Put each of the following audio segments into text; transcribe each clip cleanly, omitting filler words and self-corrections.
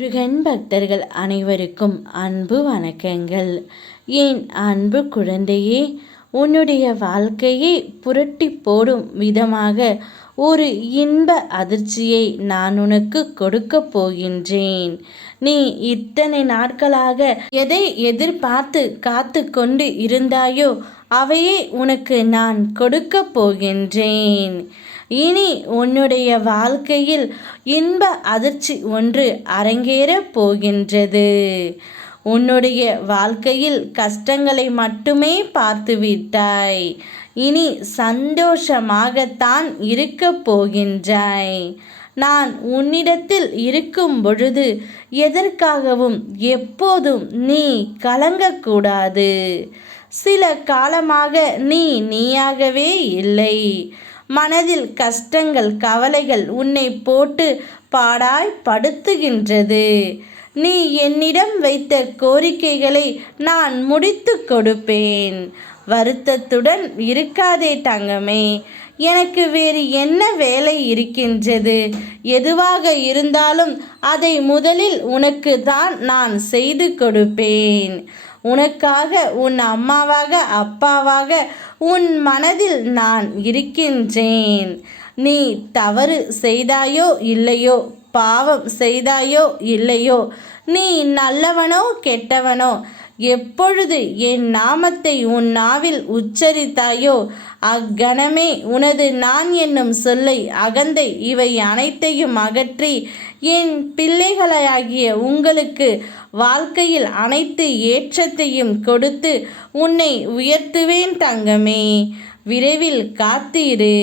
முருகன் பக்தர்கள் அனைவருக்கும் அன்பு வணக்கங்கள். என் அன்பு குழந்தையே, உன்னுடைய வாழ்க்கையை புரட்டி போடும் விதமாக ஒரு இன்ப அதிர்ச்சியை நான் உனக்கு கொடுக்க போகின்றேன். நீ இத்தனை நாட்களாக எதை எதிர்பார்த்து காத்து கொண்டு இருந்தாயோ அவையே உனக்கு நான் கொடுக்க போகின்றேன். இனி உன்னுடைய வாழ்க்கையில் இன்ப அதிர்ச்சி ஒன்று அரங்கேறப் போகின்றது. உன்னுடைய வாழ்க்கையில் கஷ்டங்களை மட்டுமே பார்த்து விட்டாய். இனி சந்தோஷமாகத்தான் இருக்கப் போகின்றாய். நான் உன்னிடத்தில் இருக்கும் பொழுது எதற்காகவும் எப்போதும் நீ கலங்கக்கூடாது. சில காலமாக நீயாகவே இல்லை. மனதில் கஷ்டங்கள் கவலைகள் உன்னை போட்டு பாடாய் படுத்துகின்றது. நீ என்னிடம் வைத்த கோரிக்கைகளை நான் முடித்து கொடுப்பேன். வருத்தத்துடன் இருக்காதே தங்கமே. எனக்கு வேறு என்ன வேலை இருக்கின்றது? எதுவாக இருந்தாலும் அதை முதலில் உனக்கு தான் நான் செய்து கொடுப்பேன். உனக்காக உன் அம்மாவாக அப்பாவாக உன் மனதில் நான் இருக்கின்றேன். நீ தவறு செய்தாயோ இல்லையோ, பாவம் செய்தாயோ இல்லையோ, நீ நல்லவனோ கெட்டவனோ, எப்பொழுது என் நாமத்தை உன் நாவில் உச்சரித்தாயோ அக்கணமே உனது நான் என்னும் சொல்லை, அகந்தை இவை அனைத்தையும் அகற்றி என் பிள்ளைகளாகிய உங்களுக்கு வாழ்க்கையில் அனைத்து ஏற்றத்தையும் கொடுத்து உன்னை உயர்த்துவேன் தங்கமே. விரைவில் காத்திரு.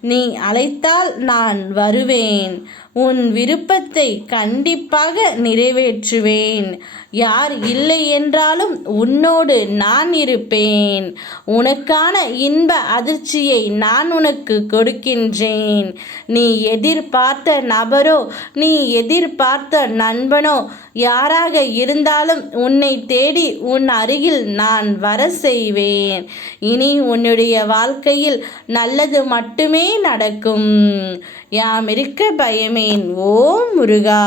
நீ அழைத்தால் நான் வருவேன். உன் விருப்பத்தை கண்டிப்பாக நிறைவேற்றுவேன். யார் இல்லை என்றாலும் உன்னோடு நான் இருப்பேன். உனக்கான இன்ப அதிர்ச்சியை நான் உனக்கு கொடுக்கின்றேன். நீ எதிர்பார்த்த நபரோ, நீ எதிர்பார்த்த நண்பனோ யாராக இருந்தாலும் உன்னை தேடி உன் அருகில் நான் வர செய்வேன். இனி உன்னுடைய வாழ்க்கையில் நல்லது மட்டுமே நடக்கும். யாம் இருக்க பயமேன். ஓம் முருகா.